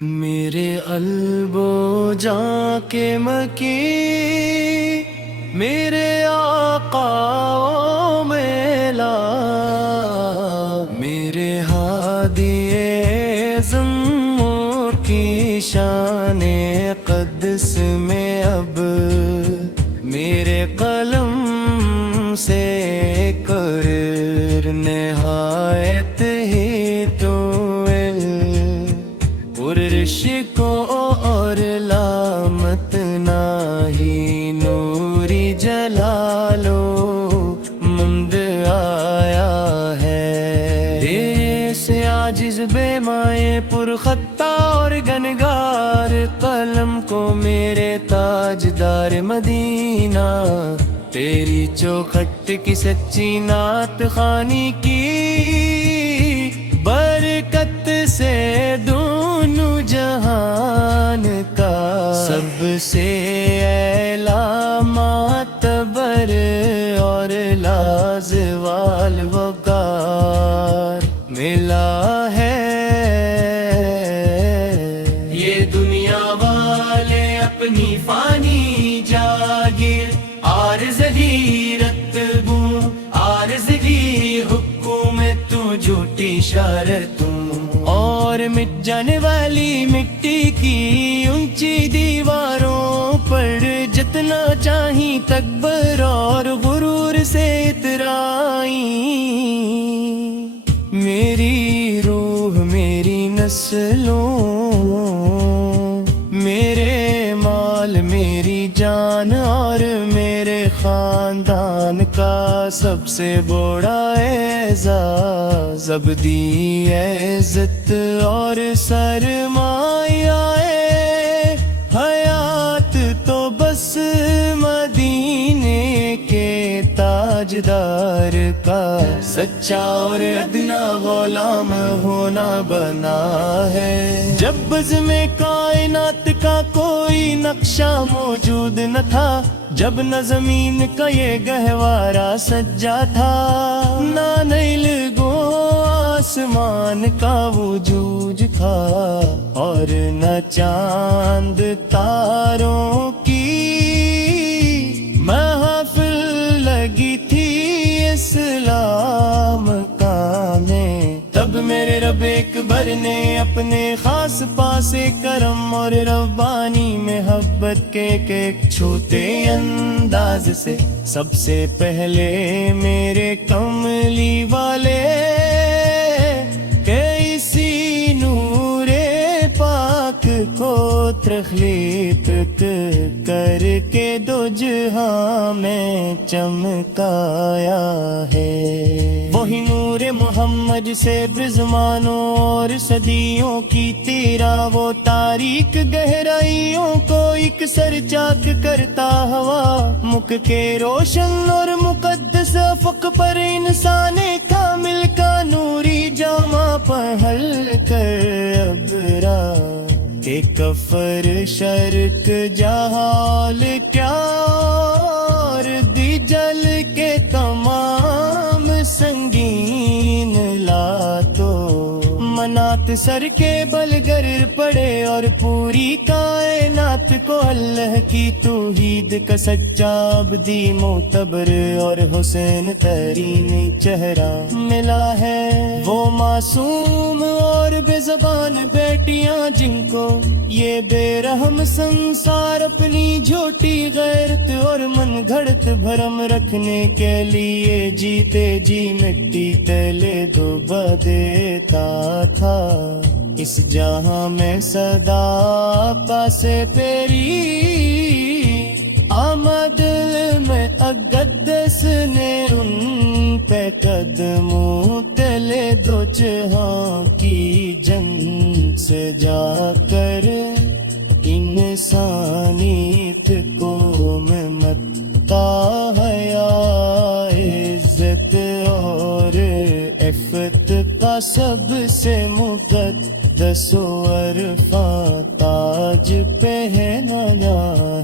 میرے البو جاں کے مکی میرے آقا و میلا میرے ہادی اعظم کی شان قدس میں اب میرے قلم سے کر نہایت ہی تو عرش اور لامت ناہی نوری جلالو مند آیا ہے دیس عاجز بے مائے پر خطا اور گنگار قلم کو میرے تاجدار مدینہ تیری چوکھٹ کی سچی نعت خوانی کی برکت سے دونوں جہان کا سب سے اعلیٰ معتبر اور لازوال وقار ملا ہے یہ دنیا والے اپنی فانی جاگیر عارضی رتبوں عارضی حکومت جھوٹی شرطوں اور مٹ جانے والی مٹی کی اونچی دیواروں پر جتنا چاہیں تکبر اور غرور سے اترائیں میری روح میری نسلوں میرے مال میری جان اور میرے خاندان کا سب سے بڑا اعزاز ابدی عزت اور سرمایہ حیات تو بس مدینے کے تاجدار کا سچا اور ادنا غلام ہونا بنا ہے جب بزم کائنات کا کوئی نقشہ موجود نہ تھا جب نہ زمین کا یہ گہوارہ سجا تھا نہ نیل گو آسمان کا وجود تھا اور نہ چاند تاروں کی محفل لگی تھی اسلام کا میں تب میرے رب اکبر نے اپنے خاص پاسے کرم اور ربانی محبت کے ایک چھوٹے انداز سے سب سے پہلے میرے کملی والے کیسی نور پاک کو تخلیق کر کے دو جہاں میں چمکایا ہے وہی نور محمد سے زمانوں اور صدیوں کی تیرا وہ تاریک گہرائیوں کو ایک سر چاک کرتا ہوا مکھ کے روشن اور مقدس افق پر انسان کامل کا نوری جامہ پہن کر ابرا کہ کفر شرک جہال کیا اور دی جل کے تمام سنگین لاتو منات سر کے بل گر پڑے اور پوری کائنات کو اللہ کی توحید کا سچا عبدی معتبر اور حسین ترین چہرہ ملا ہے وہ معصوم اور بے زبان بیٹیاں جن کو یہ بے رحم سنسار اپنی جھوٹی غیرت اور من گھڑت بھرم رکھنے کے لیے جیتے جی مٹی تلے ڈوبا دیتا تھا اس جہاں میں صدا پاسے پیری آمد میں اقدس نے ان پہ قدموں تلے دو جہاں کی جنگ سے جا کر انسانیت کو میں متا حیا عزت اور عفت کا سب سے مقدس و عرفاں تاج پہنایا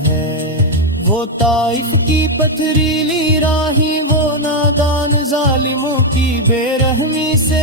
ہے وہ طائف کی پتھریلی راہیں وہ نادان ظالموں کی بے رحمی سے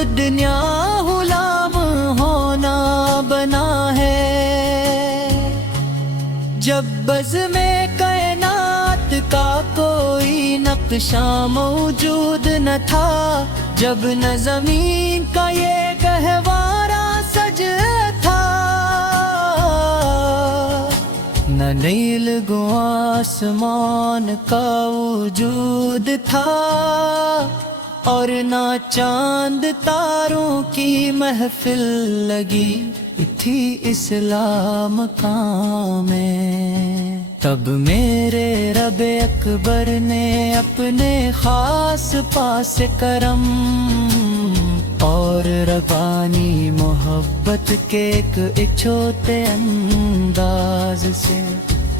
تو دنیا غلام ہونا بنا ہے۔ جب بزم کائنات کا کوئی نقشہ موجود نہ تھا، جب نہ زمین کا یہ گہوارہ سج تھا، نہ نیل گو آسمان کا وجود تھا، اور نہ چاند تاروں کی محفل لگی تھی اسلام کا میں۔ تب میرے رب اکبر نے اپنے خاص پاس کرم اور ربانی محبت کے ایک چھوٹے انداز سے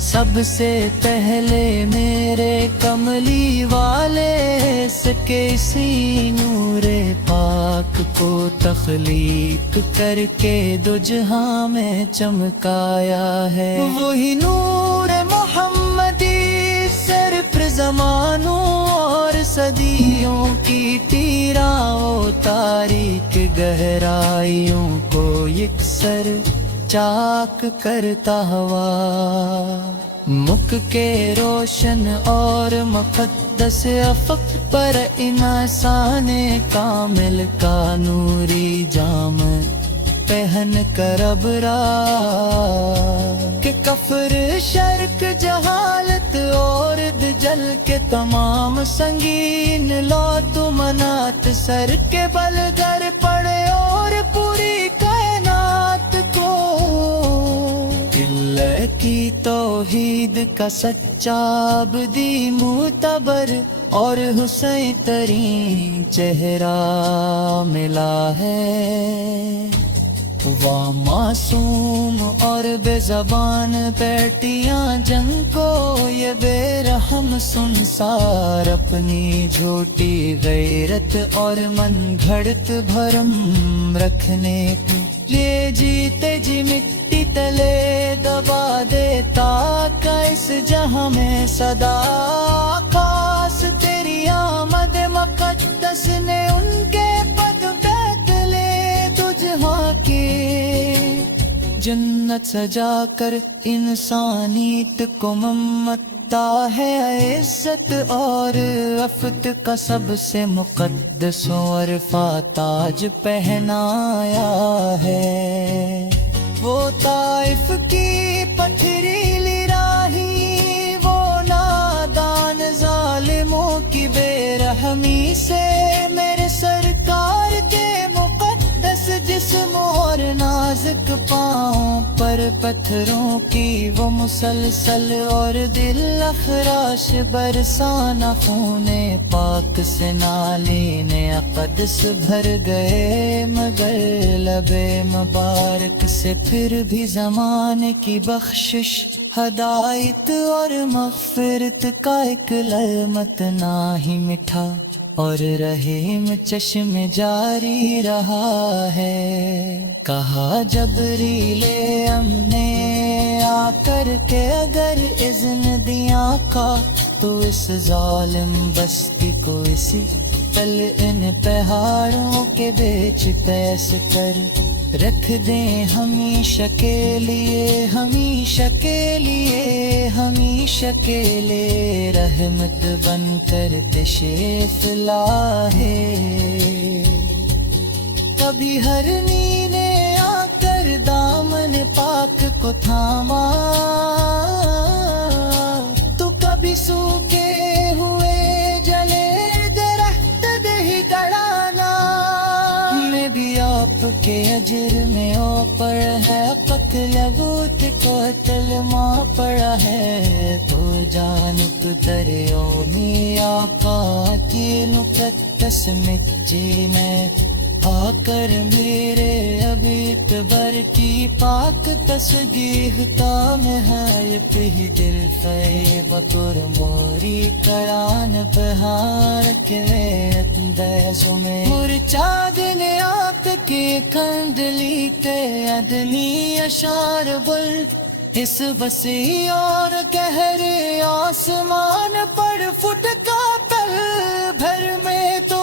سب سے پہلے میرے کملی والے سکے اسی نور پاک کو تخلیق کر کے دو جہاں میں چمکایا ہے۔ وہی نور محمدی صرف زمانوں اور صدیوں کی تیراں و تاریک گہرائیوں کو یکسر چاک کرتا ہوا، مک کے روشن اور مقدس افق پر انسان کامل کا نوری جام پہن کر ابرا کہ کفر شرک جہالت اور دجل کے تمام سنگین لوت منات سر کے بل گر پڑے، اور پوری کائنات کو اللہ کی توحید کا سچا عبدی معتبر اور حسین ترین چہرہ ملا ہے۔ وہ معصوم اور بے زبان بیٹیاں جنگ کو یہ بے رحم سنسار اپنی جھوٹی غیرت اور من گھڑت بھرم رکھنے کے لیے جیتے جی مٹی تلے دبا دیتا کا اس جہاں میں صدا خاص تیری آمد مقدس نے ان کے پد بدلے تجھاں کے جنت سجا کر انسانیت کو ممتا ہے عزت اور عفت کا سب سے مقدس اور تاج پہنایا ہے۔ وہ طائف کی پتھریلی راہی، وہ نادان ظالموں کی بے رحمی سے میرے سرکار کے مقدس جسم اور نازک پاؤں پر پتھروں کی وہ مسلسل اور دل اخراش برسانا خون پاک سے نالین اقدس بھر گئے، مگر لب مبارک سے پھر بھی زمانے کی بخشش ہدایت اور مغفرت کا ایک لمحہ نہ ہی مٹھا، اور رحیم چشم جاری رہا ہے۔ کہا جبریل نے آ کر کے اگر اذن دیا کا تو اس ظالم بستی کو اسی تل ان پہاڑوں کے بیچ پیس کر رکھ دیں، ہمیشہ کے لیے ہمیشہ کے لیے ہمیشہ کے لیے رحمت بن کر تشریف لاہے۔ کبھی ہرنی نے آ کر دامن پاک کو تھاما تو کبھی سوکھے ہوئے جلے درخت دہی گڑانا میں بھی آپ کے اجر میں اوپر ہے، قتل ابوت کو تلما پڑا ہے، تو جانب ترے اومی آقا کی نقدس مجی میں آ کر میرے ابھی تبر کی پاک تصدیق تام ہے، پہ دل فیب پر موری کران پہاڑ کے اندیزوں میں مرچاد نے آپ کے کندلی کے ادنی اشار بل اس بسی اور گہرے آسمان پر فٹ کا پل بھر میں تو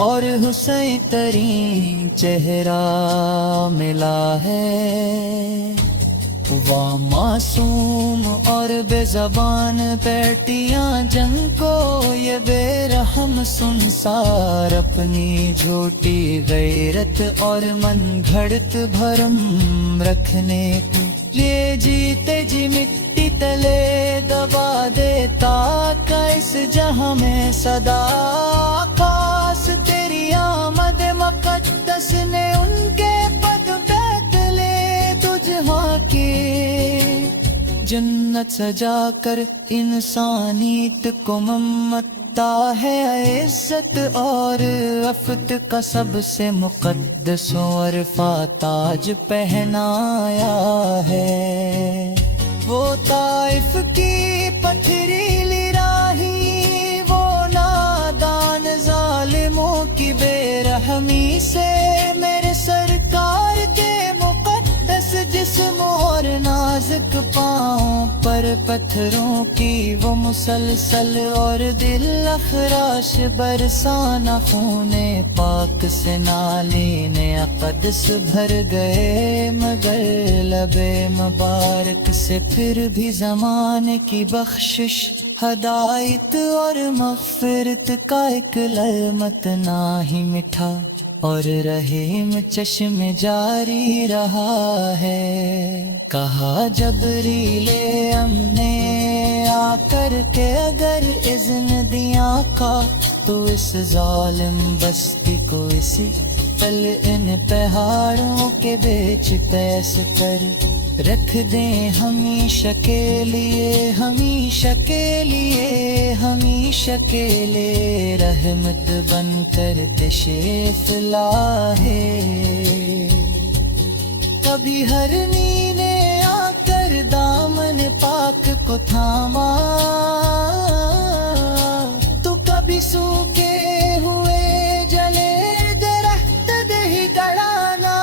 اور حسین ترین چہرہ ملا ہے وہ معصوم اور بے زبان بیٹیاں جنگ کو یہ بے رحم سنسار اپنی جھوٹی غیرت اور من گھڑت بھرم رکھنے کو لے جیتے جی مٹی تلے دبا دیتا اس جہاں میں صدا خاص تیری آمد مقدس نے ان کے پد بدلے تجھا کے جنت سجا کر انسانیت کو ممتا ہے عزت اور افت کا سب سے مقدس اور تاج پہنایا ہے وہ طائف کی پتھریلی راہی وہ نادان ظالموں کی بے رحمی سے میرے سرکار کے مقدس جسم اور نازک پاؤں پر پتھروں کی وہ مسلسل اور دل اخراش برسانا خون پاک سے نالین اقدس بھر گئے مگر لبے مبارک سے پھر بھی زمانے کی بخشش ہدایت اور مغفرت کا ایک لمحہ نہ ہی مٹھا اور رحیم چشم جاری رہا ہے کہا جبریل ہم نے آ کر کے اگر اذن دیا کا تو اس ظالم بستی کو اسی پل ان پہاڑوں کے بیچ پیس کر رکھ دیں ہمیشہ کے لیے ہمیشہ کے لیے ہمیشہ کے لیے رحمت بن کر تشریف لائے کبھی ہرنی نے آ کر دامن پاک کو تھاما تو کبھی سوکھے ہوئے جلے درخت دہی گڑانا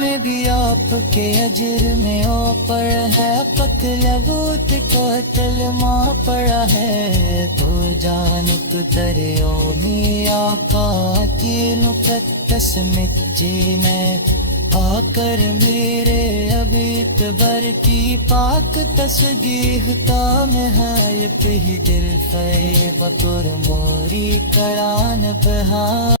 میں بھی آپ کے اجر میں اوپر ہے قتل ابوت کو تلما پڑا ہے تو جانب ترے اومی آقا کی مقدس مٹی میں آ کر میرے ابھی تبر کی پاک تسبیح کا محایب ہی دل فیب پر موری کران بہا